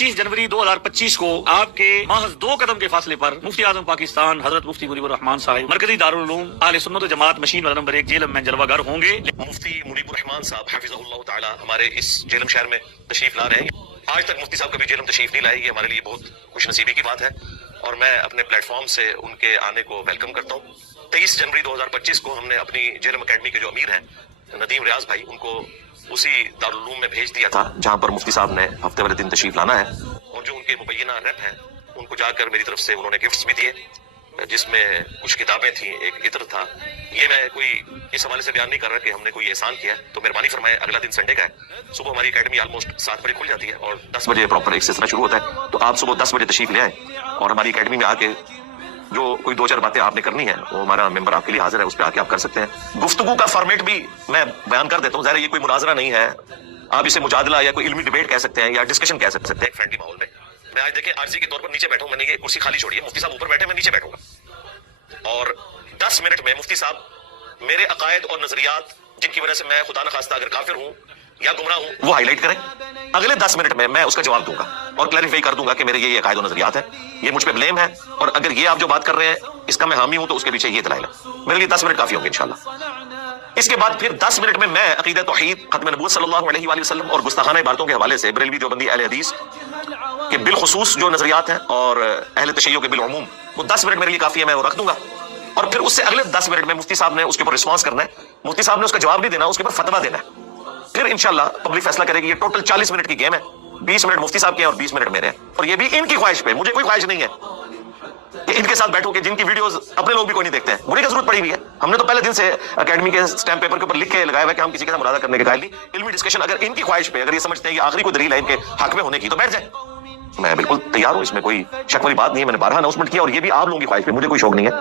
25 जनवरी 2025 को आपके महज 2 कदम के फासले पर मुफ्ती आजम पाकिस्तान हजरत मुफ्ती मुनीबुर रहमान साहब मरकजी दारुल उलूम आले सुन्नत जमात मशीन वाला नंबर 1 जेलम में जलवागर होंगे। मुफ्ती मुनीबुर रहमान साहब हाफिज़हुल्लाह ताला हमारे इस जेलम शहर में तशरीफ ला रहे हैं। आज तक मुफ्ती साहब कभी जेलम तशरीफ नहीं लाए, ये हमारे लिए बहुत खुशनसीबी की बात है और मैं अपने प्लेटफॉर्म से उनके आने को वेलकम करता हूँ। 23 जनवरी 2025 को हमने अपनी जेलम अकेडमी के जो अमीर हैं नदीम रियाज भाई, उनको उसी दारुल उलूम में भेज दिया था जहाँ पर मुफ्ती साहब ने हफ्ते वाले दिन तशरीफ लाना है। और जो उनके मुबैना रेप हैं उनको जाकर मेरी तरफ से उन्होंने गिफ्ट्स भी दिए, जिसमें कुछ किताबें थी, एक इत्र था। ये मैं कोई इस हवाले से बयान नहीं कर रहा कि हमने कोई एहसान किया है, तो मेहरबानी फरमाए। अगला दिन संडे का है, सुबह हमारी एकेडमी ऑलमोस्ट 7 बजे खुल जाती है और 10 बजे प्रॉपर एक सिलसिला शुरू होता है। तो आप सुबह 10 बजे तशरीफ ले आए और हमारी एकेडमी में आके जो कोई 2-4 बातें आपने करनी है वो हमारा मेंबर आपके लिए हाजिर है, उस पर आके आप कर सकते हैं। गुफ्तगू का फॉर्मेट भी मैं बयान कर देता हूँ। ज़ाहिर ये कोई मुनाजरा नहीं है, आप इसे मुजादला या कोई इल्मी डिबेट कह सकते हैं या डिस्कशन कह सकते हैं फ्रेंडली माहौल में। मैं आज देखें आरजी के तौर पर नीचे बैठा हूं, मैंने ये कुर्सी खाली छोड़ी है, मुफ्ती साहब ऊपर बैठे, मैं नीचे बैठूंगा और 10 मिनट में मुफ्ती साहब मेरे अकायद और नजरियात जिनकी वजह से मैं खुदा न खास्ता अगर काफिर हूं या गुमराह हूं वो हाईलाइट करें। अगले 10 मिनट में मैं उसका जवाब दूंगा और क्लैरिफाई कर दूंगा कि मेरे ये अकायद और नजरियात है, ये मुझ पे ब्लेम है और अगर ये आप जो बात कर रहे हैं इसका मैं हामी हूं तो उसके पीछे ये दलाइल है। मेरे लिए 10 मिनट काफी होंगे इंशाल्लाह। इसके बाद फिर 10 मिनट में मैं अकीदत तौहीद, खत्म नबूवत सल्लल्लाहु अलैहि वसल्लम और गुस्ताखाना इबारतों के हवाले से बरेलवी देवबंदी अहले हदीस के बिलखुसूस जो नजरियात हैं और अहले तशय्युअ के बिलउमूम, वो 10 मिनट मेरे लिए काफी है, मैं वो रख दूंगा। और फिर उससे अगले 10 मिनट में मुफ्ती साहब ने उसके ऊपर रिस्पॉन्स करना है, मुफ्ती साहब ने उसका जवाब नहीं देना, उसके ऊपर फतवा देना है। फिर इंशाल्लाह पब्लिक फैसला करेगी। ये टोटल 40 मिनट की गेम है, 20 मिनट मुफ्ती साहब के हैं और 20 मिनट मेरे हैं। और ये भी इनकी ख्वाहिश पे, मुझे कोई ख्वाहिश नहीं है कि इनके साथ बैठो कि जिनकी वीडियोस अपने लोग भी कोई नहीं देखते हैं। मुझे क्या जरूरत पड़ी हुई है, हमने तो पहले दिन से एकेडमी के स्टैम्प पेपर के ऊपर लिख के लगाया हुआ है कि हम किसी के साथ मुनाज़ा करने के कायल नहीं। इल्मी डिस्कशन अगर इनकी ख्वाहिश पे, अगर ये समझते हैं कि आखिरी कोई दलील है इनके हक में होने की, तो बैठ जाए। मैं बिल्कुल तैयार हूं, इसमें कोई शक वाली बात नहीं है। मैंने 12 अनाउंसमेंट किया और ये भी आप लोगों की ख्वाहिश पे, मुझे कोई शौक नहीं है।